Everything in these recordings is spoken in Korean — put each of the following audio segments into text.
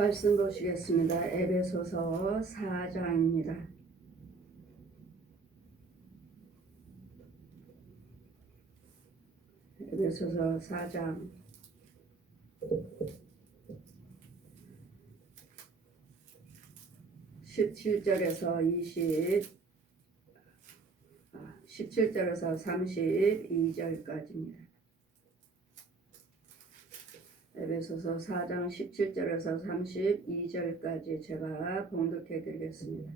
말씀 보시겠습니다. 에베소서 4장입니다. 에베소서 4장 17절에서 32절까지입니다. 에베소서 4장 17절에서 32절까지 제가 봉독해 드리겠습니다.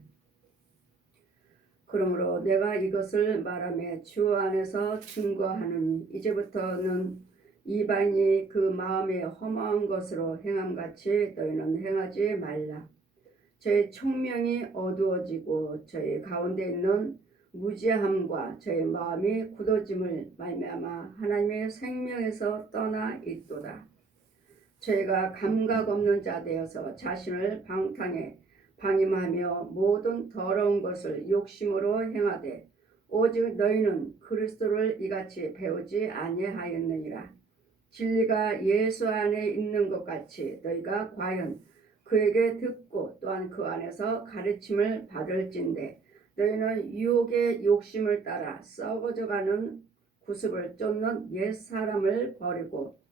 그러므로 내가 이것을 말하며 주 안에서 증거하노니 이제부터는 이방인이 그 마음에 허망한 것으로 행함같이 너희는 행하지 말라. 저희 총명이 어두워지고 저희 가운데 있는 무지함과 저희 마음이 굳어짐을 말미암아 하나님의 생명에서 떠나 있도다. 저희가 감각 없는 자 되어서 자신을 방탕에 방임하며 모든 더러운 것을 욕심으로 행하되 오직 너희는 그리스도를 이같이 배우지 아니하였느니라. 진리가 예수 안에 있는 것 같이 너희가 과연 그에게 듣고 또한 그 안에서 가르침을 받을진대 너희는 유혹의 욕심을 따라 썩어져가는 구습을 쫓는 옛사람을 버리고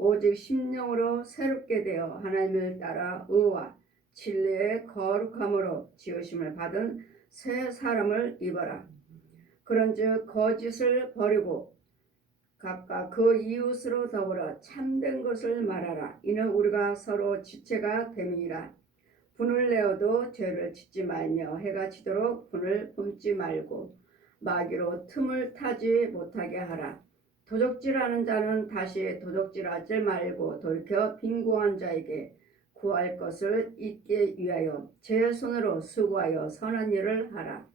오직 심령으로 새롭게 되어 하나님을 따라 의와 진리의 거룩함으로 지으심을 받은 새 사람을 입어라. 그런즉 거짓을 버리고 각각 그 이웃으로 더불어 참된 것을 말하라. 이는 우리가 서로 지체가 됨이니라. 분을 내어도 죄를 짓지 말며 해가 지도록 분을 품지 말고 마귀로 틈을 타지 못하게 하라. 도적질하는 자는 다시 도적질하지 말고 돌이켜 빈곤한 자에게 구할 것을 잊기 위하여 제 손으로 수고하여 선한 일을 하라.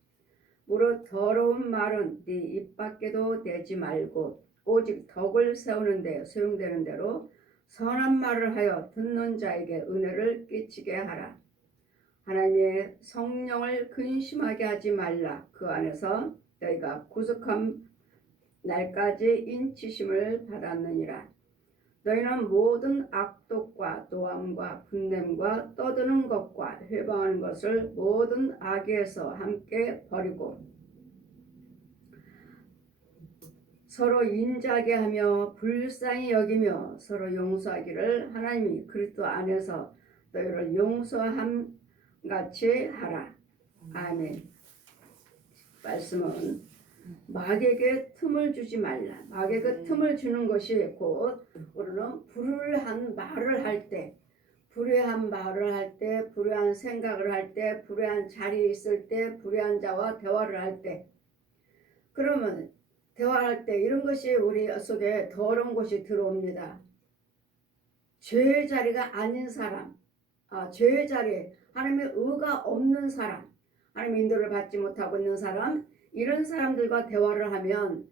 무릇 더러운 말은 네 입 밖에도 내지 말고 오직 덕을 세우는데 소용되는 대로 선한 말을 하여 듣는 자에게 은혜를 끼치게 하라. 하나님의 성령을 근심하게 하지 말라. 그 안에서 너희가 구속함 날까지 인치심을 받았느니라. 너희는 모든 악독과 노함과 분냄과 떠드는 것과 회방하는 것을 모든 악에서 함께 버리고 서로 인자하게 하며 불쌍히 여기며 서로 용서하기를 하나님이 그리스도 안에서 너희를 용서함 같이 하라. 아멘. 말씀은 마귀에게 틈을 주지 말라. 마귀에게 틈을 주는 것이 곧 우리는 불의한 말을 할 때, 불의한 말을 할 때, 불의한 생각을 할 때, 불의한 자리에 있을 때, 불의한 자와 대화를 할 때, 그러면 대화할 때 이런 것이 우리 속에 더러운 것이 들어옵니다. 죄의 자리가 아닌 사람, 죄의 자리에 하나님의 의가 없는 사람, 하나님의 인도를 받지 못하고 있는 사람, 이런 사람들과 대화를 하면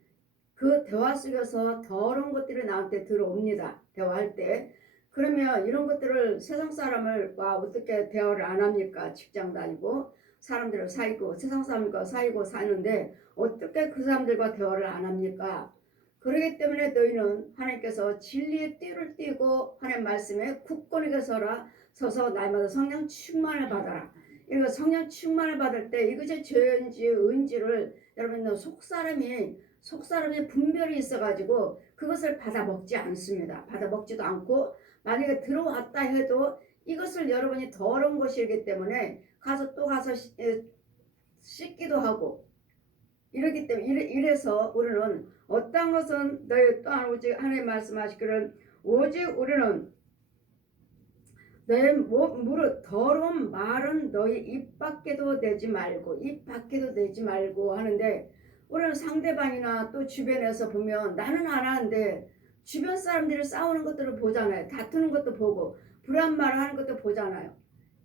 그 대화 속에서 더러운 것들이 나한테 들어옵니다. 대화할 때. 그러면 이런 것들을 세상 사람을과 어떻게 대화를 안 합니까? 직장 다니고 사람들을 사귀고 세상 사람들과 사귀고 사는데 어떻게 그 사람들과 대화를 안 합니까? 그렇기 때문에 너희는 하나님께서 진리의 띠를 띠고 하나님 말씀에 굳건하게 서서 날마다 성령 충만을 받아라. 이거 성령 충만을 받을 때 이것이 죄인지 의인지를 여러분은 속사람이 분별이 있어가지고 그것을 받아 먹지 않습니다. 받아 먹지도 않고 만약에 들어왔다 해도 이것을 여러분이 더러운 것이기 때문에 가서 씻기도 하고 이러기 때문에 이래서 우리는 어떤 것은 너희 또한 오직 하나님 말씀하시기를 오직 우리는 너희 무릇 더러운 말은 너희 입 밖에도 내지 말고 하는데 우리는 상대방이나 또 주변에서 보면 나는 안 하는데 주변 사람들이 싸우는 것들을 보잖아요. 다투는 것도 보고 불의한 말을 하는 것도 보잖아요.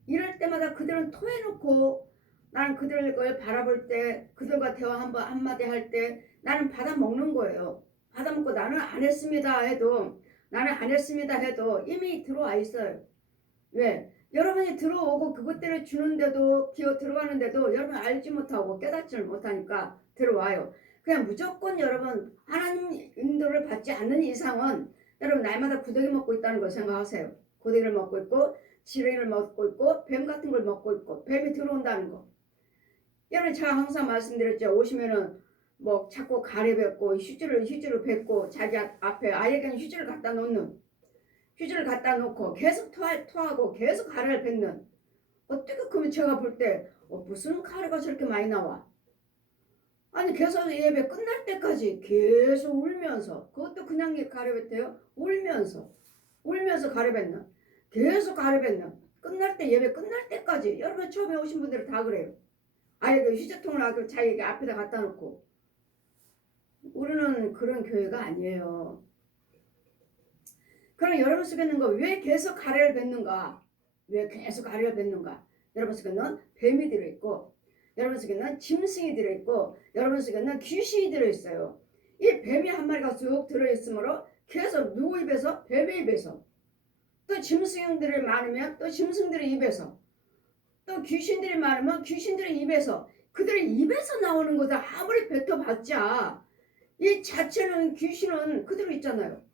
이럴 때마다 그들은 토해놓고 나는 그들을 바라볼 때 그들과 대화 한마디 할 때 나는 받아먹는 거예요. 받아먹고 나는 안 했습니다 해도 이미 들어와 있어요. 왜? 여러분이 들어오고 그것들을 주는데도 기어 들어가는데도 여러분 알지 못하고 깨닫지 못하니까 들어와요. 그냥 무조건 여러분 하나님 인도를 받지 않는 이상은 여러분 날마다 구더기 먹고 있다는 걸 생각하세요. 구더기를 먹고 있고 지렁이를 먹고 있고 뱀 같은 걸 먹고 있고 뱀이 들어온다는 거. 여러분 제가 항상 말씀드렸죠. 오시면은 뭐 자꾸 가래뱉고 휴지를 뱉고 자기 앞에 아예에는 휴지를 갖다 놓고 계속 토하고 계속 가래를 뱉는. 어떻게 그러면 제가 볼 때 무슨 가래가 저렇게 많이 나와? 아니 계속 예배 끝날 때까지 계속 울면서 그것도 그냥 가래뱉어요? 울면서 가래뱉는. 계속 가래뱉는. 끝날 때 예배 끝날 때까지. 여러분 처음에 오신 분들은 다 그래요. 아예 그 휴지통을 자기 앞에다 갖다 놓고. 우리는 그런 교회가 아니에요. 그럼 여러분 속에는 거 왜 계속 가래를 뱉는가? 왜 계속 가래를 뱉는가? 여러분 속에는 뱀이 들어있고 여러분 속에는 짐승이 들어있고 여러분 속에는 귀신이 들어있어요. 이 뱀이 한 마리가 쭉 들어있으므로 계속 누구 입에서? 뱀의 입에서. 또 짐승들이 많으면 또 짐승들의 입에서. 또 귀신들이 많으면 귀신들의 입에서. 그들의 입에서 나오는 거다 아무리 뱉어봤자 이 자체는 귀신은 그대로 있잖아요.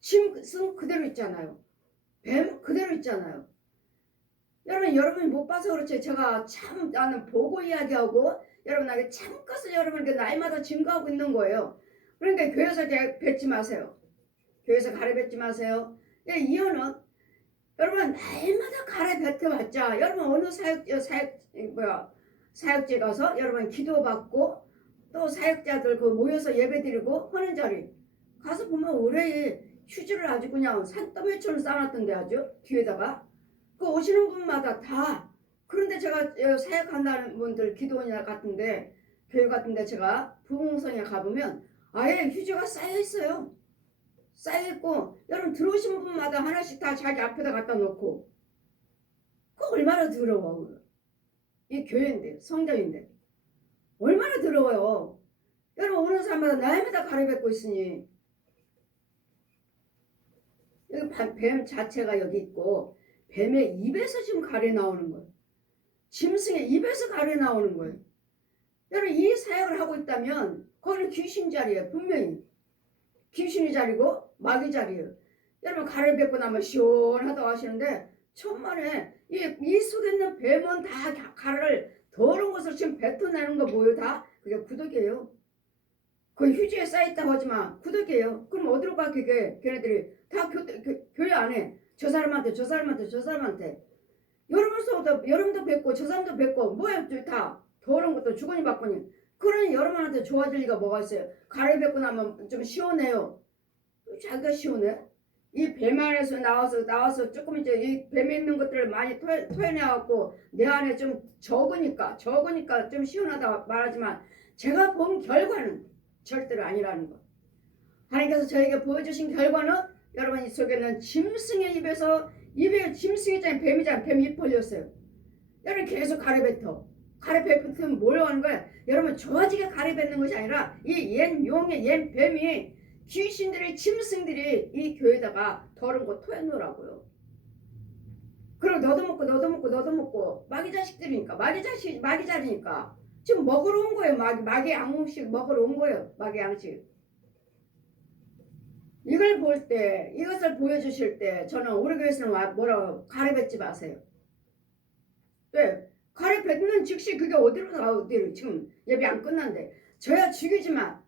짐승 그대로 있잖아요. 뱀 그대로 있잖아요. 여러분이 못 봐서 그렇지. 제가 참 나는 보고 이야기하고 여러분에게 참것을 여러분에게 날마다 증거하고 있는 거예요. 그러니까 교회에서 뱉지 마세요. 교회에서 가래 뱉지 마세요. 이유는 여러분 날마다 가래 뱉어봤자 여러분 어느 사역제 가서 여러분 기도받고 또 사역자들 그 모여서 예배드리고 하는 자리 가서 보면 올해 휴지를 아주 그냥 산더미처럼 쌓아놨던데 아주 뒤에다가 그 오시는 분마다 다. 그런데 제가 사역한다는 분들 기도원이나 같은데 교회 같은데 제가 부흥성에 가보면 아예 휴지가 쌓여있어요. 쌓여있고 여러분 들어오신 분마다 하나씩 다 자기 앞에다 갖다 놓고. 그 얼마나 더러워. 이 교회인데 성전인데 얼마나 더러워요. 여러분 오는 사람마다 날마다 가래뱉고 있으니 여기 뱀 자체가 여기 있고 뱀의 입에서 지금 가래 나오는 거예요. 짐승의 입에서 가래 나오는 거예요. 여러분 이 사역을 하고 있다면 거기는 귀신 자리예요. 분명히 귀신이 자리고 마귀 자리예요. 여러분 가래 뱉고 나면 시원하다고 하시는데 천만에 이 속에 있는 뱀은 다 가래를 더러운 것을 지금 뱉어내는 거 뭐예요? 다 그게 구더기예요. 그 휴지에 쌓여있다고 하지만 구더기예요. 그럼 어디로 가? 걔네들이 다 교회 안에 저 사람한테 여러분도 뵙고 저 사람도 뵙고 뭐야 다 더러운 것도 주거니 받거니. 그러니 여러분한테 좋아질 리가 뭐가 있어요? 가래 뵙고 나면 좀 시원해요. 자기가 시원해? 이 뱀 안에서 나와서 조금 이제 이 뱀에 있는 것들을 많이 토해내갖고 내 안에 좀 적으니까 좀 시원하다 말하지만 제가 본 결과는 절대로 아니라는 거. 하나님께서 저에게 보여주신 결과는 여러분 이 속에는 짐승의 입에 짐승이 있잖아요. 뱀이잖아요. 뱀이 입 벌렸어요. 여러분 계속 가래 뱉으면 뭘 하는 거야? 여러분 좋아지게 가래 뱉는 것이 아니라 이 옛 용의 옛 뱀이 귀신들이 짐승들이 이 교회에다가 더러운 거 토해놓으라고요. 그리고 너도 먹고 마귀 자식들이니까 마귀 자리니까 지금 먹으러 온 거예요. 마귀 양식 먹으러 온 거예요. 마귀 양식. 이걸 볼 때 이것을 보여주실 때 저는 우리 교회에서는 뭐라고 가래 뱉지 마세요. 왜? 가래 뱉는 즉시 그게 어디로 나가 지금 예배 안 끝난데 저야 죽이지만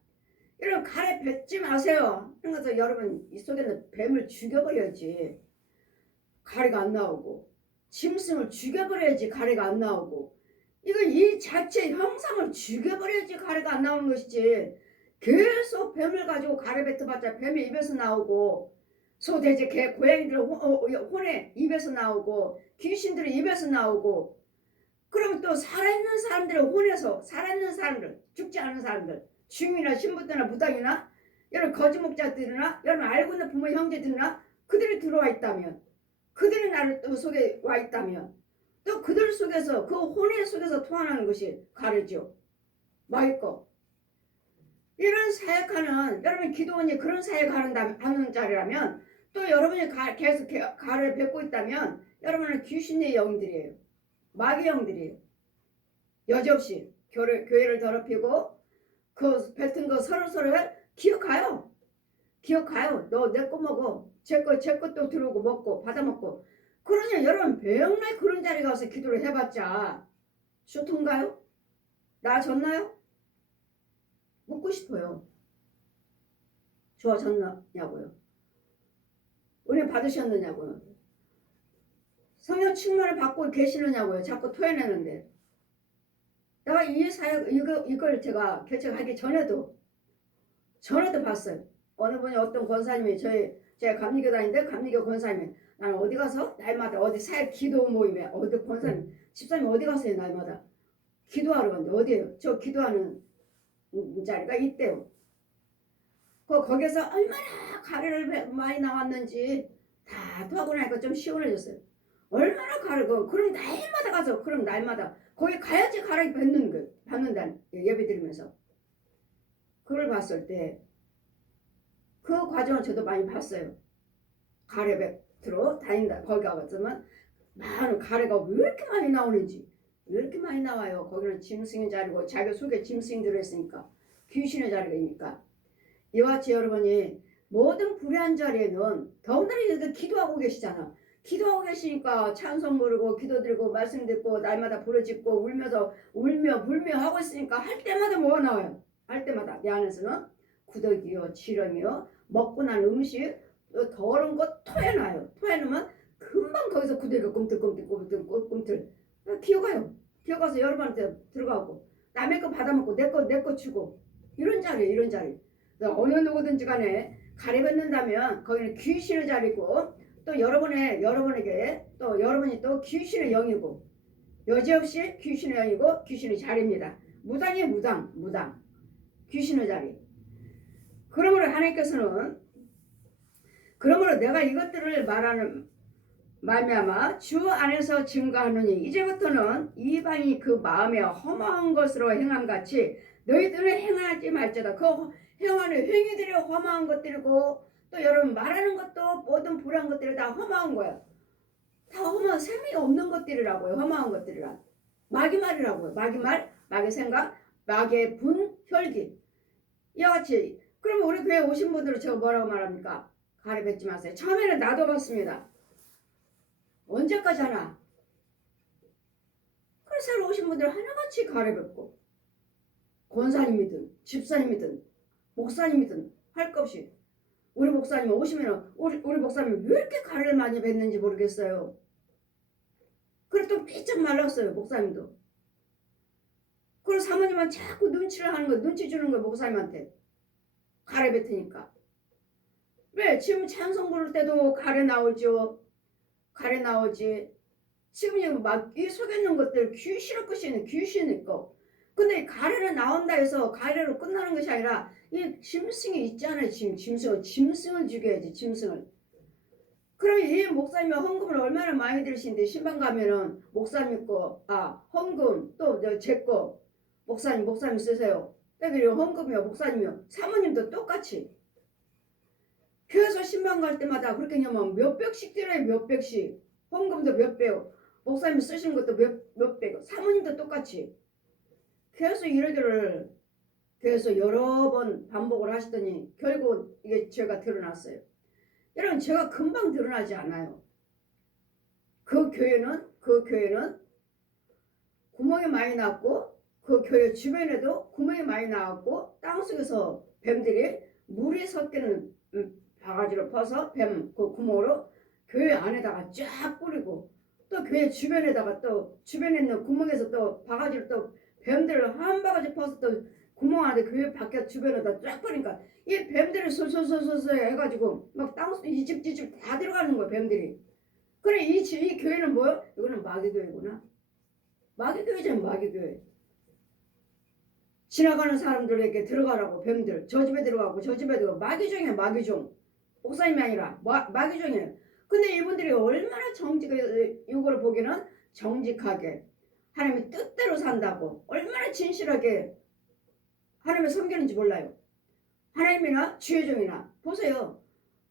이런 가래 뱉지 마세요. 그래서 여러분 이 속에는 뱀을 죽여버려야지 가래가 안 나오고 짐승을 죽여버려야지 가래가 안 나오고 이 자체 형상을 죽여버려야지 가래가 안 나오는 것이지 계속 뱀을 가지고 가래 뱉어봤자 뱀의 입에서 나오고 소돼지 개 고양이들 혼의 입에서 나오고 귀신들의 입에서 나오고 그럼 또 살아있는 사람들의 혼에서 살아있는 사람들 죽지 않은 사람들 주인이나 신부때나 무당이나 여러분 거짓목자들이나 여러분 알고 있는 부모 형제들이나 그들이 들어와 있다면 그들이 나를 또 속에 와 있다면 또 그들 속에서 그 혼의 속에서 통하는 것이 가래죠. 마귀거 이런 사역하는 여러분 기도원이 그런 사역하는 자리라면 또 여러분이 계속 가래를 뱉고 있다면 여러분은 귀신의 영들이에요. 마귀 영들이에요. 여지없이 교회를 더럽히고 그 뱉은 거 서로 기억가요. 너 내 거 먹어. 제 것도 들어오고 먹고 받아먹고 그러냐 여러분 백날 그런 자리 가서 기도를 해봤자 좋던가요? 나아졌나요? 묻고 싶어요. 좋아졌냐고요? 은혜 받으셨느냐고요? 성령 충만을 받고 계시느냐고요? 자꾸 토해내는데. 내가 이 사역 이걸 제가 개척하기 전에도 봤어요. 어느 분이 어떤 권사님이 제가 감리교 다니는데 감리교 권사님이 나는 어디 가서 날마다 어디 사역 기도 모임에 어디 권사님 집사님 어디 가세요 날마다 기도하러 갔는데 어디에요? 저 기도하는 자리가 있대요. 거기서 얼마나 가래를 많이 나왔는지 다 토하고 나니까 좀 시원해졌어요. 얼마나 가래고 그럼 날마다 가서 그럼 날마다 거기 가야지 가래 받는다는 예배 드리면서 그걸 봤을 때 그 과정을 저도 많이 봤어요. 가래 들어 다닌다 거기 가봤지만 많은 가래가 왜 이렇게 많이 나오는지 왜 이렇게 많이 나와요. 거기는 짐승의 자리고 자기 속에 짐승이 들어있으니까 귀신의 자리니까 이와 같이 여러분이 모든 불의한 자리에는 더군다나 기도하고 계시잖아. 기도하고 계시니까 찬송 부르고 기도드리고 말씀 듣고 날마다 부르짖고 울며 불며 하고 있으니까 할 때마다 뭐가 나와요? 할 때마다 내 안에서는 구더기요 지렁이요 먹고 난 음식 더러운 거 토해놔요. 토해놓으면 금방 거기서 구더기가 꿈틀 기어가서 여러분한테 들어가고 남의 거 받아먹고 내 거 주고 이런 자리 어느 누구든지 간에 가려받는다면 거기는 귀신의 자리고 또 여러분에게 또 여러분이 또 귀신의 영이고 여지없이 귀신의 영이고 귀신의 자리입니다. 무당이에요. 무당 귀신의 자리. 그러므로 하나님께서는 그러므로 내가 이것들을 말하는 말미암아 주 안에서 증거하느니 이제부터는 이방이 그 마음에 허망한 것으로 행함같이 너희들은 행하지 말지어다. 그 행하는 행위들이 허망한 것들이고 또 여러분 말하는 것도 모든 불한 것들이 다 허망한 거예요. 다 허망한 셈이 없는 것들이라고요. 허망한 것들이라. 마귀 말이라고요. 마귀 말, 마귀 생각, 마귀의 분, 혈기. 이와 같이 그러면 우리 교회 오신 분들은 제가 뭐라고 말합니까? 가래 뱉지 마세요. 처음에는 나도 봤습니다. 언제까지 하나? 그래서 새로 오신 분들 하나같이 가래 뱉고 권사님이든 집사님이든 목사님이든 할 것 없이 우리 목사님 오시면 우리 목사님 왜 이렇게 가래를 많이 뱉는지 모르겠어요. 그래 또 삐쩍 말랐어요. 목사님도. 그리고 사모님은 자꾸 눈치를 하는 거 눈치 주는 거 목사님한테 가래 뱉으니까. 왜? 지금 찬송 부를 때도 가래 나오죠. 가래 나오지. 지금 막 이 속에 있는 것들 귀신을 끄시는 귀신이 있고. 근데 가래를 나온다 해서 가래로 끝나는 것이 아니라 이 짐승이 있잖아요. 짐승을 죽여야지. 짐승을. 그럼 이 목사님이 헌금을 얼마나 많이 들으시는데 신방 가면은 목사님 거 헌금 또 제 거 목사님 쓰세요. 그리고 헌금이요 목사님이요 사모님도 똑같이 교회에서 신방 갈 때마다 그렇게 하면 몇 백씩 드려요. 몇 백씩 헌금도 몇 배요. 목사님 쓰시는 것도 몇 배고 사모님도 똑같이 교회에서 이러기를 교회에서 여러 번 반복을 하시더니 결국 이게 죄가 드러났어요. 여러분 제가 금방 드러나지 않아요. 그 교회는 구멍이 많이 났고 그 교회 주변에도 구멍이 많이 나왔고 땅속에서 뱀들이 물이 섞이는 바가지로 퍼서 뱀 그 구멍으로 교회 안에다가 쫙 뿌리고 또 교회 주변에다가 또 주변에 있는 구멍에서 또 바가지로 또 뱀들을 한 바가지 퍼서 또 구멍 안에 교회 밖에 주변에다 쫙 뿌리니까 이 뱀들이 솔솔솔솔 해가지고 막 땅속 이 집 다 들어가는 거야 뱀들이. 그래 이 교회는 뭐야? 이거는 마귀교회구나. 마귀교회잖아 마귀교회. 지나가는 사람들에게 들어가라고 뱀들 저 집에 들어가고 저 집에 들어가고 마귀종이야 마귀종. 목사님이 아니라 마귀종이에요. 근데 이분들이 얼마나 이걸 보기에는 정직하게 하나님의 뜻대로 산다고 얼마나 진실하게 하나님을 섬기는지 몰라요. 하나님이나 주의종이나 보세요.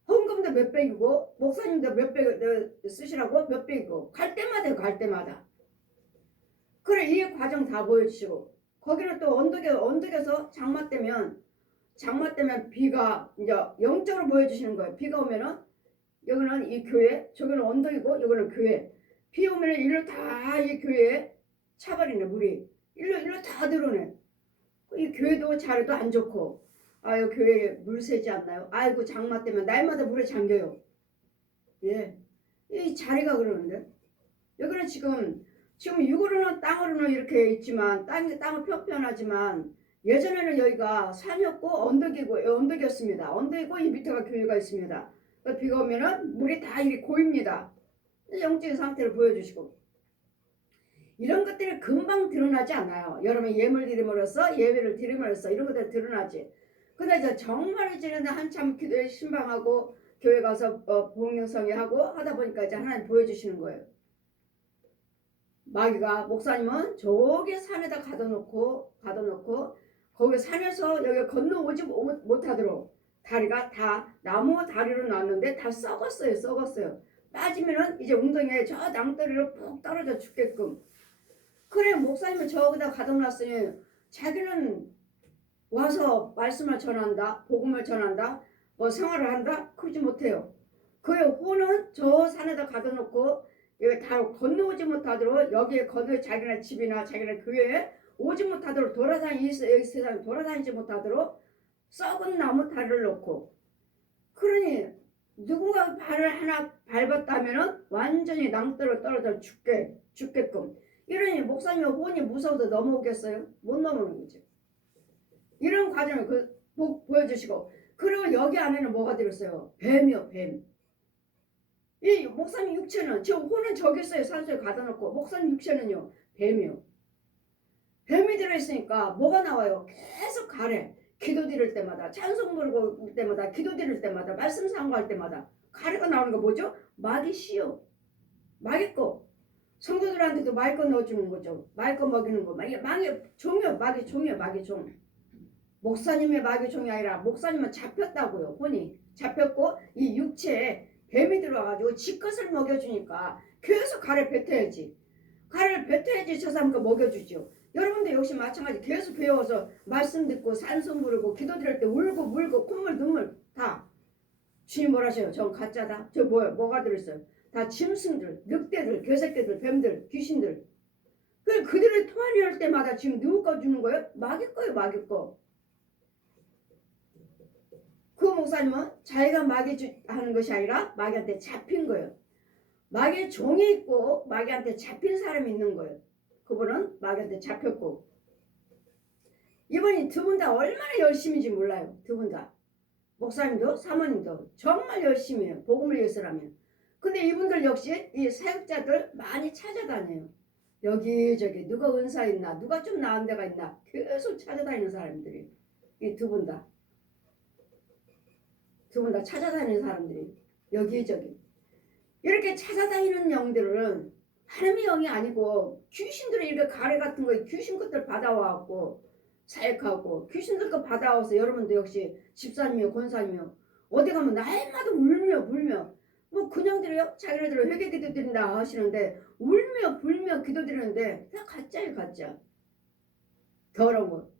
헌금도 몇백이고 목사님도 몇백 쓰시라고 몇백이고 갈 때마다 그래 이 과정 다 보여주시고 거기는 또 언덕에서 장마 때면 비가 이제 영적으로 보여주시는 거예요. 비가 오면은 여기는 이 교회, 저기는 언덕이고 여기는 교회. 비 오면 일로 다 이 교회에 차버리네 물이. 일로 다 들어오네. 이 교회도 자리도 안 좋고 아유 교회에 물 새지 않나요? 아이고 장마 때문에 날마다 물에 잠겨요. 예, 이 자리가 그러는데 여기는 지금 육으로는 땅으로는 이렇게 있지만 땅은 평평하지만 예전에는 여기가 산이었고 언덕이었습니다. 언덕이고 이 밑에가 교회가 있습니다. 비가 오면은 물이 다 이렇게 고입니다. 영적인 상태를 보여주시고 이런 것들이 금방 드러나지 않아요. 여러분 예물 드림으로써 예배를 드림으로써 이런 것들 드러나지. 근데 이제 정말 이제는 한참 기도에 신방하고 교회 가서 복명성회 하고 하다 보니까 이제 하나님 보여주시는 거예요. 마귀가 목사님은 저기 산에다 가둬놓고 거기 산에서 여기 건너오지 못하도록 다리가 다 나무 다리로 놨는데 다 썩었어요. 빠지면은 이제 웅덩이에 저 낭떠리로 푹 떨어져 죽게끔. 그래 목사님은 저기다 가둬놨으니 자기는 와서 말씀을 전한다, 복음을 전한다, 뭐 생활을 한다 그러지 못해요. 그의 혼은 저 산에다 가둬놓고 여기 다 건너오지 못하도록 여기에 건너 자기네 집이나 자기네 교회에 오지 못하도록 여기 세상에 돌아다니지 못하도록 썩은 나무 다리를 놓고 그러니 누군가 발을 하나 밟았다면은 완전히 낭떠러 떨어져 죽게끔. 이러니 목사님의 혼이 무서워서 넘어오겠어요? 못 넘어오는 거죠. 이런 과정을 보여주시고 그리고 여기 안에는 뭐가 들었어요? 뱀이요, 뱀. 이 목사님 육체는 저 혼은 저기 있어요. 산소에 가둬놓고 목사님 육체는요 뱀이요. 뱀이 들어있으니까 뭐가 나와요? 계속 가래. 기도 드릴 때마다 찬송 부르고 때마다 기도 드릴 때마다 말씀 상고할 때마다 가래가 나오는 거 뭐죠? 마귀 씨요. 마귀 거. 성도들한테도 마귀 거 넣어주는 거죠. 마귀 거 먹이는 거. 마귀 종이요. 마귀 종. 목사님의 마귀 종이 아니라 목사님은 잡혔다고요. 혼이 잡혔고 이 육체에 뱀이 들어와가지고 지 것을 먹여주니까 계속 가래 뱉어야지. 가래를 뱉어야지 저 사람 거 먹여주죠. 여러분도 역시 마찬가지 계속 배워서 말씀 듣고 산송 부르고 기도 드릴 때 울고 콧물 눈물 다 주님 뭐라셔요? 전 가짜다. 저 뭐가 들었어요? 다 짐승들, 늑대들, 개새끼들, 뱀들, 귀신들. 그들을 토하려 때마다 지금 누구 거 주는 거예요? 마귀 거예요, 마귀 거. 그 목사님은 자기가 마귀 하는 것이 아니라 마귀한테 잡힌 거예요. 마귀의 종이 있고 마귀한테 잡힌 사람이 있는 거예요. 그분은 마귀한테 잡혔고 이분이 두 분 다 얼마나 열심인지 몰라요. 두 분 다. 목사님도 사모님도 정말 열심히 해요. 복음을 위해서라면. 근데 이분들 역시 이 사역자들 많이 찾아다녀요. 여기저기 누가 은사 있나 누가 좀 나은 데가 있나 계속 찾아다니는 사람들이 이 두 분 다. 두 분 다 찾아다니는 사람들이 여기저기 이렇게 찾아다니는 영들은 하나님의 영이 아니고 귀신들이 이렇게 가래 같은 거 귀신 것들 받아와갖고 사역하고 귀신들 거 받아와서 여러분도 역시 집사님이요 권사님이요 어디 가면 날마다 울며 뭐 그냥들이요 자기네들은 회개 기도 드린다 하시는데 울며 불며 기도 드리는데 다 가짜예요 가짜. 더러운 거.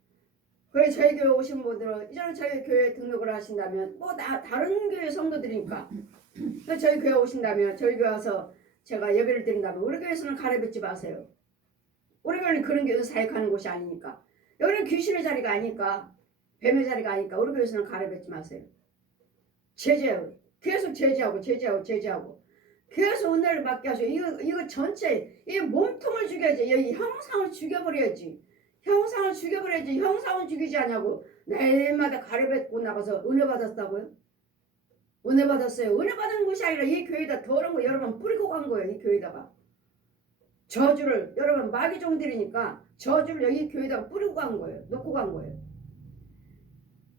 그래서 저희 교회 오신 분들은 이제는 저희 교회에 등록을 하신다면 뭐 다른 교회 성도들이니까 저희 교회 오신다면 저희 교회 와서 제가 예배를 드린다면 우리 교회에서는 가래뱉지 마세요. 우리 교회는 그런 교회 사역하는 곳이 아니니까 여기는 귀신의 자리가 아니니까 뱀의 자리가 아니니까 우리 교회에서는 가래뱉지 마세요. 제재하고 계속 제재하고 계속 은혜를 받게 하시고 이거 전체 이 몸통을 죽여야지 이 형상을 죽여버려야지. 형상을 죽이지 않냐고. 날마다 가래뱉고 나가서 은혜 받았다고요? 은혜 받았어요. 은혜 받은 것이 아니라 이 교회에다 더러운 거 여러분 뿌리고 간 거예요. 이 교회에다가 저주를 여러분 마귀 종들이니까 저주를 여기 교회에다가 뿌리고 간 거예요. 놓고 간 거예요.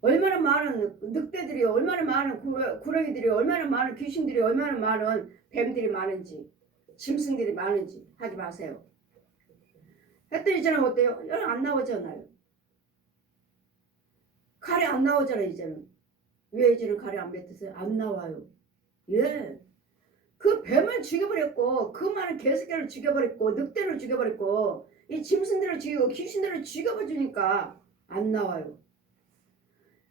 얼마나 많은 늑대들이 얼마나 많은 구렁이들이 얼마나 많은 귀신들이 얼마나 많은 뱀들이 많은지 짐승들이 많은지 하지 마세요. 했더니 이제는 어때요? 여러분 안 나오잖아요. 가래 안 나오잖아요. 이제는. 왜 이제는 가래 안 뱉으세요? 안 나와요. 예. 그 뱀을 죽여버렸고 그 많은 개새끼를 죽여버렸고 늑대를 죽여버렸고 이 짐승들을 죽이고 귀신들을 죽여버리니까 안 나와요.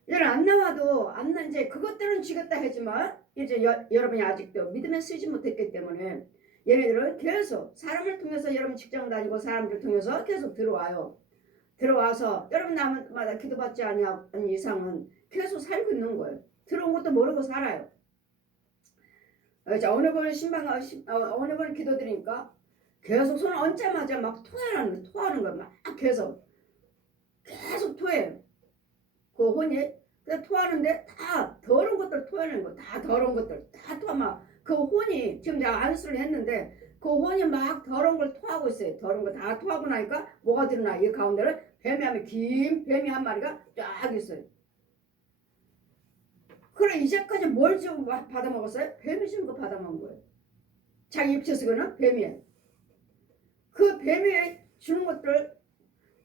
이제는 안 나와도 이제 그것들은 죽였다 하지만 이제 여러분이 아직도 믿음에 쓰지 못했기 때문에 얘네들은 계속 사람을 통해서 여러분 직장 다니고 사람들 통해서 계속 들어와요. 들어와서 여러분 날마다 기도받지 않는 이상은 계속 살고 있는 거예요. 들어온 것도 모르고 살아요. 어느 번 어느 번 기도드리니까 계속 손을 얹자마자 막 토하는 거예요. 막 계속 토해요. 그 혼이 토하는데 다 더러운 것들 토하는 거, 다 더러운 것들 다 토하 막 그 혼이 지금 내가 안수를 했는데 그 혼이 막 더러운 걸 토하고 있어요. 더러운 거 다 토하고 나니까 뭐가 드러나? 이 가운데를 긴 뱀이 한 마리가 쫙 있어요. 그래 이제까지 뭘 지금 받아먹었어요? 뱀이 지금 거 받아먹은 거예요. 자기 입체 쓰고는 뱀이에요. 그 뱀이 주는 것들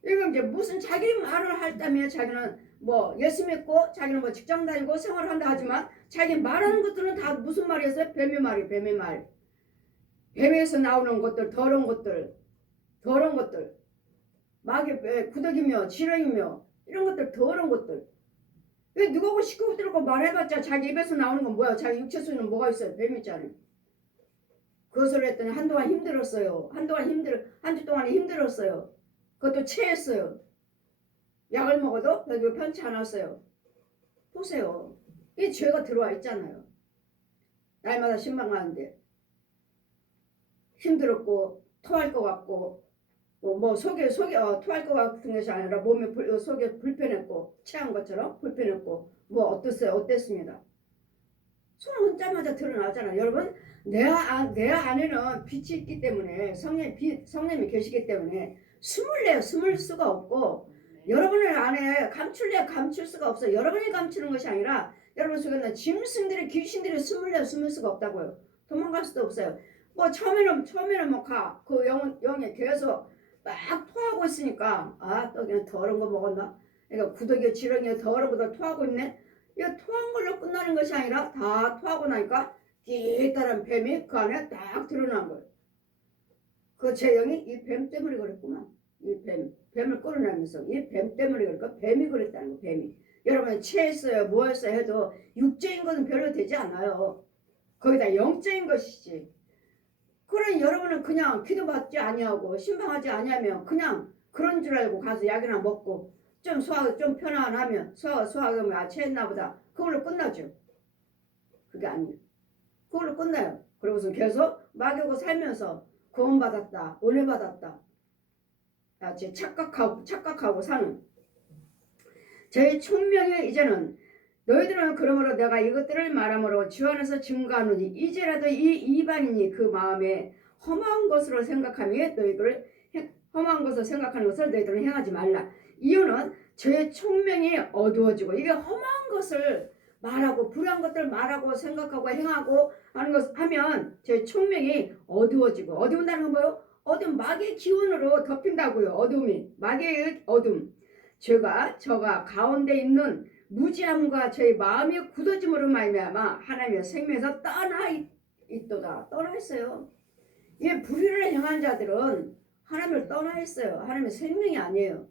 이건 이제 무슨 자기 말을 할 때문에 자기는 뭐 예수 믿고 자기는 뭐 직장 다니고 생활한다 하지만 자기 말하는 것들은 다 무슨 말이었어요? 뱀의 말. 뱀에서 나오는 것들, 더러운 것들, 마귀 구더기며 지렁이며 이런 것들 더러운 것들. 누구하고 시끄럽 들고 말해봤자 자기 입에서 나오는 건 뭐야? 자기 육체 속에는 뭐가 있어요? 뱀 있잖아요. 그것을 했더니 한동안 힘들었어요. 한 주 동안에 힘들었어요. 그것도 체했어요. 약을 먹어도 별로 편치 않았어요. 보세요. 이 죄가 들어와 있잖아요. 날마다 신방하는데 힘들었고 토할 것 같고 뭐 속에 토할 것 같은 것이 아니라 몸에 속에 불편했고 체한 것처럼 불편했고 뭐 어땠습니다. 손을 얹자마자 드러나잖아요. 여러분 내 안에는 빛이 있기 때문에 성령이 계시기 때문에 숨을 수가 없고 여러분의 안에 감출 수가 없어요. 여러분이 감추는 것이 아니라 여러분 속에는 짐승들이 귀신들이 숨을 수가 없다고요. 도망갈 수도 없어요. 뭐 처음에는 뭐 그 영이 계속 막 토하고 있으니까 또 그냥 더러운 거 먹었나? 그러니까 구더기 지렁이 더러운 거 토하고 있네. 이거 토한 걸로 끝나는 것이 아니라 다 토하고 나니까 띠따란 뱀이 그 안에 딱 드러난 거예요. 그 제 영이 이 뱀 때문에 그랬구만. 이 뱀을 끌어내면서 이 뱀 때문에 그러니까 뱀이 그랬다는 거. 뱀이 여러분 체했어요 뭐했어요 해도 육적인 것은 별로 되지 않아요. 거기다 영적인 것이지. 그러니 여러분은 그냥 기도받지 아니하고 신방하지 아니하면 그냥 그런 줄 알고 가서 약이나 먹고 좀 소화가 좀 편안하면 소화가 체했나 보다 그걸로 끝나죠. 그게 아니에요. 그걸로 끝나요. 그러고서 계속 막이고 살면서 구원받았다 은혜 받았다 착각하고 사는 저희 총명이 이제는 너희들은 그러므로 내가 이것들을 말함으로 주 안에서 증거하노니 이제라도 이 이방인이 그 마음에 험한 것으로 생각하며 험한 것으로 생각하는 것을 너희들은 행하지 말라. 이유는 저의 총명이 어두워지고 이게 험한 것을 말하고 불의한 것들 말하고 생각하고 행하고 하는 것 하면 저의 총명이 어두워지고 어두운다는 건 뭐예요? 어둠 마귀의 기운으로 덮인다고요. 어둠이 마귀의 어둠 저가 가운데 있는 무지함과 저희 마음의 굳어짐으로 말미암아 하나님의 생명에서 떠나 있어요. 이 불의를 행한 자들은 하나님을 떠나 있어요. 하나님의 생명이 아니에요.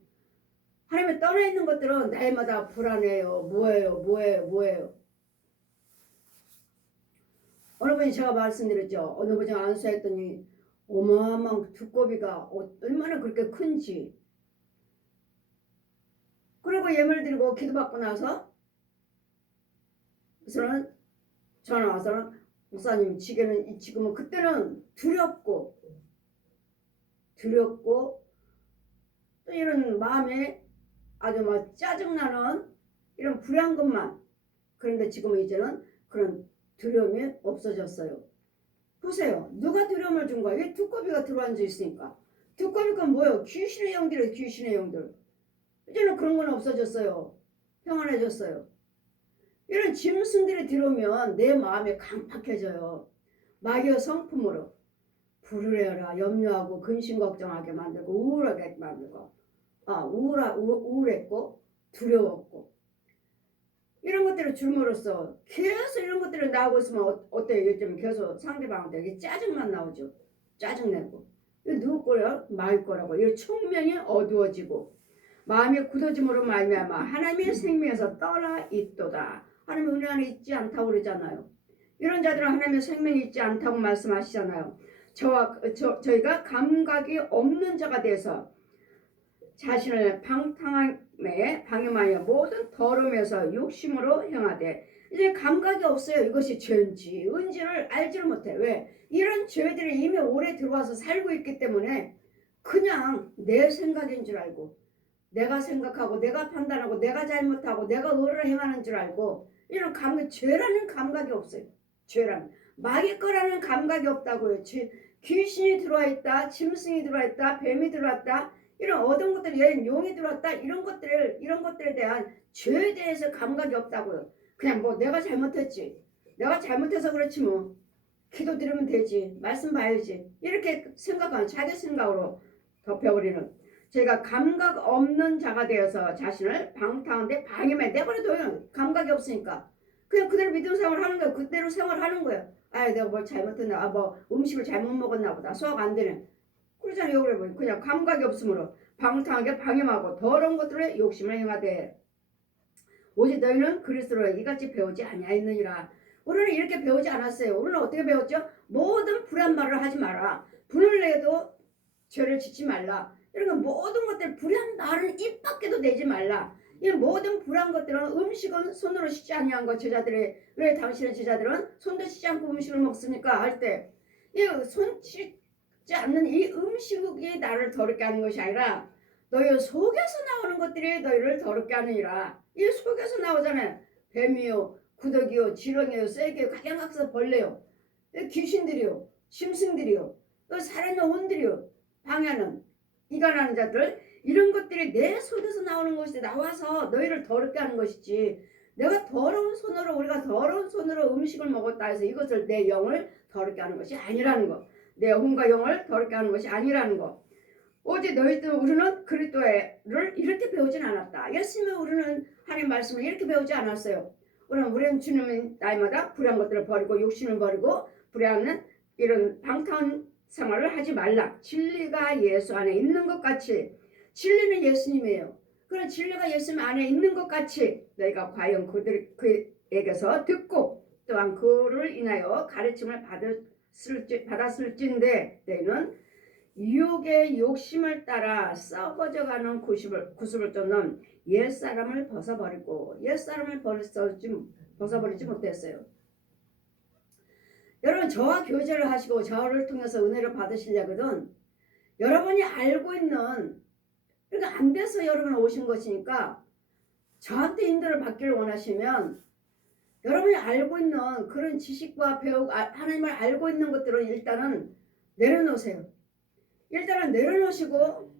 하나님을 떠나 있는 것들은 날마다 불안해요. 뭐예요. 어느 분이 제가 말씀드렸죠. 어느 분이 안수했더니 어마어마한 두꺼비가 얼마나 그렇게 큰지. 그리고 예물 드리고 기도받고 나서 그래서는 전화 와서는 목사님 지금은 그때는 두렵고 또 이런 마음에 아주 막 짜증나는 이런 불안한 것만. 그런데 지금은 이제는 그런 두려움이 없어졌어요. 보세요. 누가 두려움을 준 거야? 왜 두꺼비가 들어앉아 있으니까. 두꺼비가 뭐예요? 귀신의 영들이에요. 귀신의 영들. 이제는 그런 건 없어졌어요. 평안해졌어요. 이런 짐승들이 들어오면 내 마음이 강팍해져요. 마귀의 성품으로 불의해라 염려하고 근심 걱정하게 만들고 우울하게 만들고 우울했고 두려웠고 이런 것들을 줄므로써 계속 이런 것들을 나오고 있으면 어때요? 요즘 계속 상대방한테 짜증만 나오죠. 짜증내고 이거 누구 거예요? 마귀 거라고. 이 총명이 어두워지고 마음이 굳어짐으로 말미암아 하나님의 생명에서 떠나 있도다. 하나님 은혜 안에 있지 않다고 그러잖아요. 이런 자들은 하나님의 생명이 있지 않다고 말씀하시잖아요. 저희가 감각이 없는 자가 돼서 자신을 방임하여 모든 더러움에서 욕심으로 행하되 이제 감각이 없어요. 이것이 죄인지 은지를 알지를 못해. 왜? 이런 죄들이 이미 오래 들어와서 살고 있기 때문에 그냥 내 생각인 줄 알고 내가 생각하고 내가 판단하고 내가 잘못하고 내가 의를 행하는 줄 알고 이런 죄라는 감각이 없어요. 죄라는 마귀 거라는 감각이 없다고요. 귀신이 들어와 있다, 짐승이 들어와 있다, 뱀이 들어왔다, 이런 어떤 것들, 얘는 용이 들어왔다, 이런 것들에 대한 죄에 대해서 감각이 없다고요. 그냥 뭐 내가 잘못했지, 내가 잘못해서 그렇지 뭐 기도 드리면 되지, 말씀 봐야지, 이렇게 생각하는 자기 생각으로 덮여버리는, 제가 감각 없는 자가 되어서 자신을 방탕한데 방임해 내버려둬요. 감각이 없으니까 그냥 그대로 믿음 생활을 하는 거예요. 그대로 생활하는 거예요. 아, 내가 뭘 잘못했나, 뭐 음식을 잘못 먹었나 보다, 소화가 안 되네, 그러잖아요. 여러분, 그냥 감각이 없으므로 방탕하게 방임하고 더러운 것들에 욕심을 행하되 오직 너희는 그리스도로 이같이 배우지 아니하였느니라. 우리는 이렇게 배우지 않았어요. 우리는 어떻게 배웠죠? 모든 불의한 말을 하지 마라, 분을 내도 죄를 짓지 말라, 이런 모든 것들 불의한 말은 입 밖에도 내지 말라. 이 모든 불의한 것들은 음식은 손으로 씻지 아니한 것. 제자들이 왜 당신의 제자들은 손도 씻지 않고 음식을 먹습니까? 할 때 이 손 씻지 않는 이 음식이 나를 더럽게 하는 것이 아니라 너희 속에서 나오는 것들이 너희를 더럽게 하느니라. 이 속에서 나오잖아요. 뱀이요, 구더기요, 지렁이요, 쐐기요, 각양각색 벌레요, 귀신들이요, 짐승들이요, 또 살아있는 혼들이요, 방해하는 이간하는 자들, 이런 것들이 내 속에서 나오는 것이 나와서 너희를 더럽게 하는 것이지, 내가 더러운 손으로, 우리가 더러운 손으로 음식을 먹었다 해서 이것을 내 영을 더럽게 하는 것이 아니라는 거, 내 혼과 영을 더럽게 하는 것이 아니라는 거. 오직 너희들, 우리는 그리스도를 이렇게 배우진 않았다. 예수님은 우리는 하나님 말씀을 이렇게 배우지 않았어요. 우리는 주님은 나이마다 불의한 것들을 버리고 욕심을 버리고 불의하는 이런 방탕한 생활을 하지 말라. 진리가 예수 안에 있는 것 같이, 진리는 예수님이에요. 그런 진리가 예수님 안에 있는 것 같이 너희가 과연 그에게서 듣고 또한 그를 인하여 가르침을 받았을진데 너희는 유혹의 욕심을 따라 썩어져가는 구습을 쫓는 옛사람을 벗어버리고 옛사람을 벗어버리지 못했어요. 여러분, 저와 교제를 하시고 저를 통해서 은혜를 받으시려거든 여러분이 알고 있는, 그러니까 안 돼서 여러분 오신 것이니까 저한테 인도를 받기를 원하시면 여러분이 알고 있는 그런 지식과 하나님을 알고 있는 것들은 일단은 내려놓으세요. 일단은 내려놓으시고,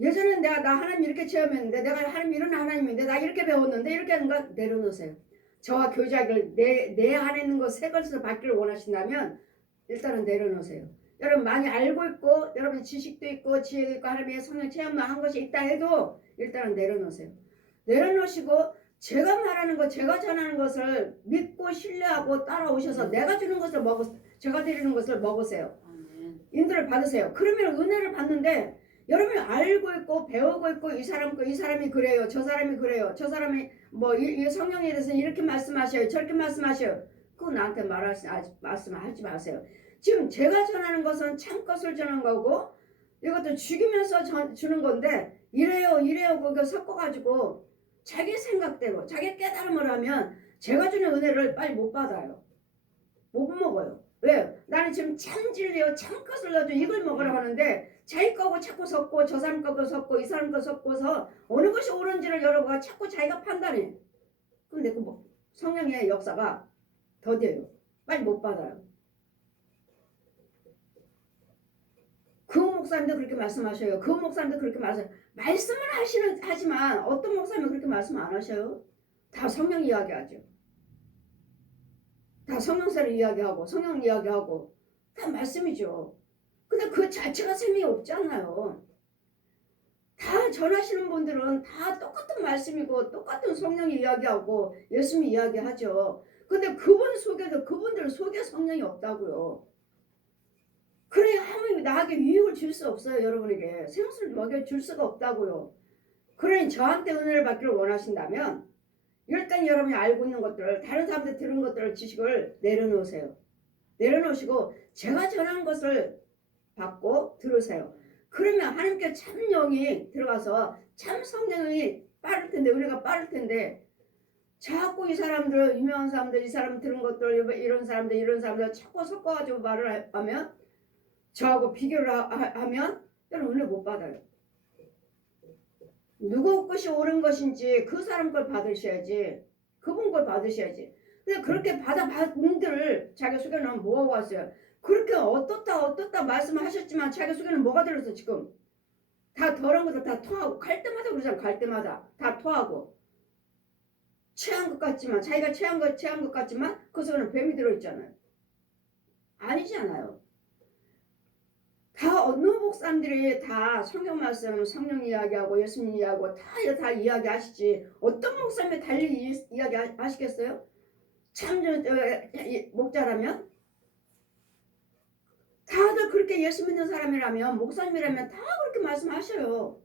예전에 나 하나님 이렇게 체험했는데, 내가 하나님 이런 하나님인데, 나 이렇게 배웠는데, 이렇게 하는 거 내려놓으세요. 저와 교제하기를 내 안에 있는 거 새 것을 받기를 원하신다면 일단은 내려놓으세요. 여러분 많이 알고 있고 여러분 지식도 있고 지혜도 있고 하나님의 성령 체험만 한 것이 있다 해도 일단은 내려놓으세요. 내려놓으시고 제가 말하는 것, 제가 전하는 것을 믿고 신뢰하고 따라오셔서 내가 주는 것을 제가 드리는 것을 먹으세요. 인도를 받으세요. 그러면 은혜를 받는데 여러분이 알고 있고 배우고 있고 이 사람이 그래요, 저 사람이 그래요, 저 사람이 뭐 이 성령에 대해서 이렇게 말씀하셔요, 저렇게 말씀하셔요. 그거 나한테 말씀하지 마세요. 지금 제가 전하는 것은 참 것을 전하는 거고 이것도 죽이면서 주는 건데 이래요 그거 섞어가지고 자기 생각대로 자기 깨달음을 하면 제가 주는 은혜를 빨리 못 받아요. 못 먹어요. 왜? 나는 지금 참 진리요 참 것을 넣어줘 이걸 먹으라고 하는데 자기 거고 자꾸 섞고 저 사람 거고 섞고 이 사람 거 섞어서 어느 것이 옳은지를 여러분가 자꾸 자기가 판단해. 근데 성령의 역사가 더뎌요. 빨리 못 받아요. 그 목사님도 그렇게 말씀하셔요. 그 목사님도 그렇게 말씀을 하지만 어떤 목사님은 그렇게 말씀 안 하셔요. 다 성령 이야기하죠. 다 성령사를 이야기하고 성령 이야기하고 다 말씀이죠. 근데 그 자체가 생명이 없잖아요. 다 전하시는 분들은 다 똑같은 말씀이고 똑같은 성령이 이야기하고 예수님이 이야기하죠. 근데 그분들 속에 성령이 없다고요. 그래 하나님이 나에게 유익을 줄 수 없어요. 여러분에게 생수를 먹여 줄 수가 없다고요. 그러니 저한테 은혜를 받기를 원하신다면 일단 여러분이 알고 있는 것들을 다른 사람들 들은 것들을 지식을 내려놓으세요. 내려놓으시고 제가 전하는 것을 받고 들으세요. 그러면 하나님께 참 영이 들어가서 참 성령이 빠를 텐데 은혜가 빠를 텐데 자꾸 이 사람들 유명한 사람들 이 사람 들은 것들 이런 사람들 자꾸 섞어가지고 말을 하면 저하고 비교를 하면 여러분 은혜 못 받아요. 누구 것이 옳은 것인지 그 사람 걸 받으셔야지. 그분 걸 받으셔야지. 근데 그렇게 받아분들 자기 속에는 뭐가 왔어요? 그렇게 어떻다 말씀하셨지만 자기 속에는 뭐가 들었어 지금? 다 더러운 것들 다 토하고 갈 때마다 그러잖아. 갈 때마다 다 토하고 체한 것 같지만 자기가 체한 것 같지만 그 속에는 뱀이 들어있잖아요. 아니잖아요. 다 어느 목사님들이 다 성경 말씀, 성령 이야기하고 예수님 이야기하고 다 이야기하시지 어떤 목사님이 달리 이야기 하시겠어요? 참 목자라면 다들 그렇게 예수 믿는 사람이라면 목사님이라면 다 그렇게 말씀하셔요.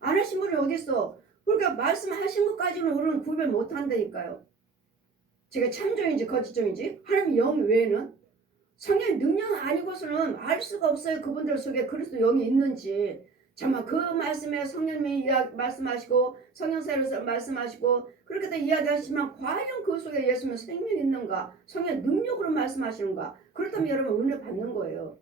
안 하신 분이 어디 있어? 그러니까 말씀하신 것까지는 우리는 구별 못한다니까요. 제가 참종인지 거짓종인지 하나님 영 외에는 성령의 능력 아니고서는 알 수가 없어요. 그분들 속에 그리스도 영이 있는지. 정말 그 말씀에 성령님이 말씀하시고 성령사로서 말씀하시고 그렇게 다 이야기하시지만 과연 그 속에 예수님의 생명이 있는가? 성령의 능력으로 말씀하시는가? 그렇다면 여러분 은혜 받는 거예요.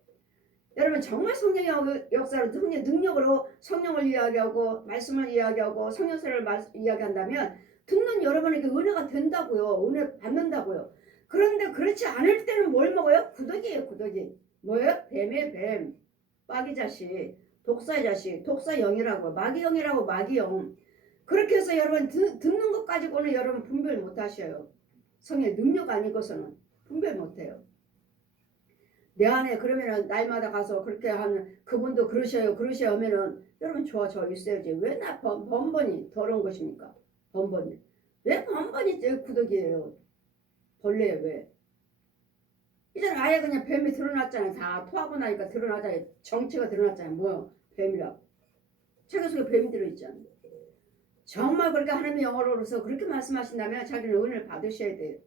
여러분 정말 성령의 역사로 성령의 능력으로 성령을 이야기하고 말씀을 이야기하고 성령사를 이야기한다면 듣는 여러분에게 은혜가 된다고요. 은혜 받는다고요. 그런데 그렇지 않을 때는 뭘 먹어요? 구더기예요. 구더기. 뭐예요? 뱀의 뱀. 마귀 자식. 독사의 자식. 독사영이라고. 마귀영이라고. 마귀영. 그렇게 해서 여러분 듣는 것 가지고는 여러분 분별 못하셔요. 성의 능력 아니고서는 분별 못해요. 내 안에 그러면은 날마다 가서 그렇게 하는 그분도 그러셔요 하면은 여러분 저 있어야지. 왜 나 번번이 더러운 것입니까? 번번이. 왜 번번이 구더기예요? 벌레예요. 왜? 이제 아예 그냥 뱀이 드러났잖아요. 다 토하고 나니까 드러나잖아요. 정체가 드러났잖아요. 뭐요? 뱀이라. 자기 속에 뱀이 들어있잖아요. 정말 그렇게 하나님의 영어로서 그렇게 말씀하신다면 자기는 은혜를 받으셔야 돼요.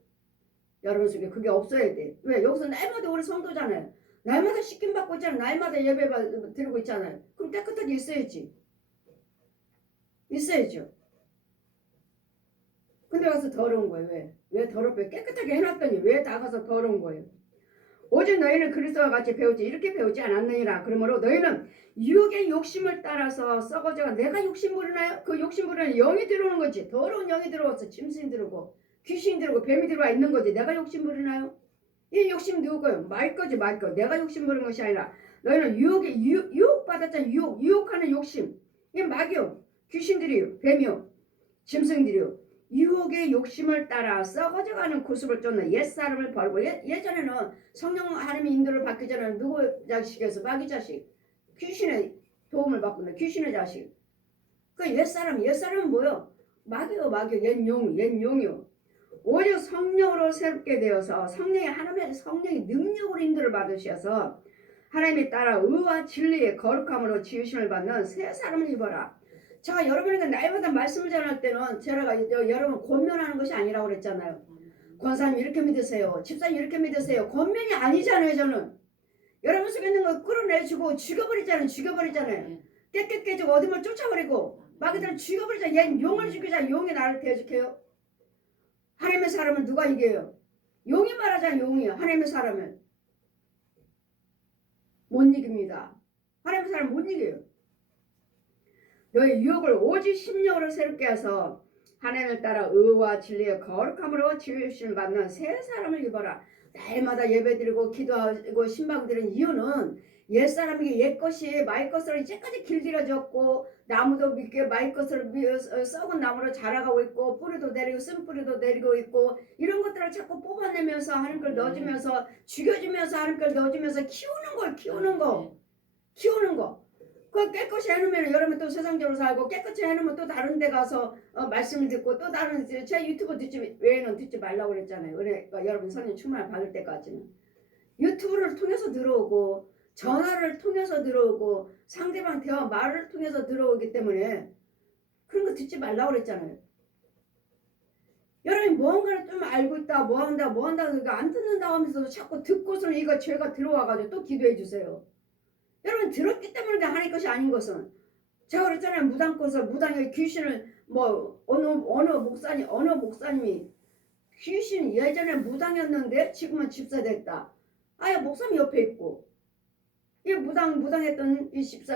여러분 속에 그게 없어야 돼. 왜? 여기서 날마다 우리 성도잖아요. 날마다 씻김 받고 있잖아요. 날마다 예배 드리고 있잖아요. 그럼 깨끗하게 있어야지. 있어야죠. 근데 와서 더러운 거예요. 왜 더럽게 깨끗하게 해놨더니 왜 나가서 더러운 거예요? 오직 너희는 그리스도와 같이 배우지 이렇게 배우지 않았느니라. 그러므로 너희는 유혹의 욕심을 따라서 썩어져. 내가 욕심 부리나요? 그 욕심 부리는 영이 들어오는 거지. 더러운 영이 들어와서 짐승이 들어오고 귀신이 들어오고 뱀이 들어와 있는 거지. 내가 욕심 부리나요? 이 욕심 누구예요? 말 거지 말 거. 내가 욕심 부리는 것이 아니라 너희는 유혹 받았잖아. 유혹하는 욕심. 이게 마귀요. 귀신들이요. 뱀이요. 짐승들이요. 유혹의 욕심을 따라 썩어져가는 구습을 쫓는 옛사람을 버리고 예전에는 성령 하나님의 인도를 받기 전에는 누구 자식에서 마귀 자식 귀신의 도움을 받고 귀신의 자식 그 옛사람은 뭐요? 마귀요. 옛용이요. 오직 성령으로 새롭게 되어서 하나님의 성령의 능력으로 인도를 받으셔서 하나님에 따라 의와 진리의 거룩함으로 지으심을 받는 새 사람을 입어라. 제가 여러분에게 날마다 말씀을 전할 때는 제가 여러분 권면하는 것이 아니라고 그랬잖아요. 권사님 이렇게 믿으세요. 집사님 이렇게 믿으세요. 권면이 아니잖아요. 저는 여러분 속에 있는 거 끌어내주고 죽여버리잖아요. 깨끗해지고 어둠을 쫓아버리고 마귀들을 죽여버리잖아요. 얘 용을 죽이자. 용이 나를 대적해요. 하나님의 사람은 누가 이겨요? 용이 말하잖아요. 용이요. 하나님의 사람은 못 이깁니다. 하나님의 사람은 못 이겨요. 너의 유혹을 오직 심령으로 새롭게 해서 하나님을 따라 의와 진리의 거룩함으로 지으심을 받는 새 사람을 입어라. 날마다 예배드리고 기도하고 신방드리는 이유는 옛사람에게 옛것이 마이것으로 이제까지 길들여졌고 나무도 믿게 마이것으로 썩은 나무로 자라가고 있고 뿌리도 내리고 쓴뿌리도 내리고 있고 이런 것들을 자꾸 뽑아내면서 하나님 걸 넣어주면서 죽여주면서 하나님 걸 넣어주면서 키우는 거 그 깨끗이 해놓으면 여러분 또 세상적으로 살고 깨끗이 해놓으면 또 다른 데 가서 말씀을 듣고 또 다른 제 유튜브 듣지 외에는 듣지 말라고 그랬잖아요. 그러니까 여러분 성령 충만을 받을 때까지는 유튜브를 통해서 들어오고 전화를 통해서 들어오고 상대방 대화 말을 통해서 들어오기 때문에 그런 거 듣지 말라고 그랬잖아요. 여러분이 무언가를 좀 알고 있다, 뭐 한다, 뭐 한다, 그러니까 안 듣는다 하면서 자꾸 듣고서는 이거 죄가 들어와가지고 또 기도해 주세요. 여러분 들었기 때문에 하나님 것이 아닌 것은 제가 그랬잖아요. 무당에 귀신을 뭐 어느 목사님이 귀신 예전에 무당이었는데 지금은 집사 됐다. 아예 목사님 옆에 있고 이 무당했던 이 집사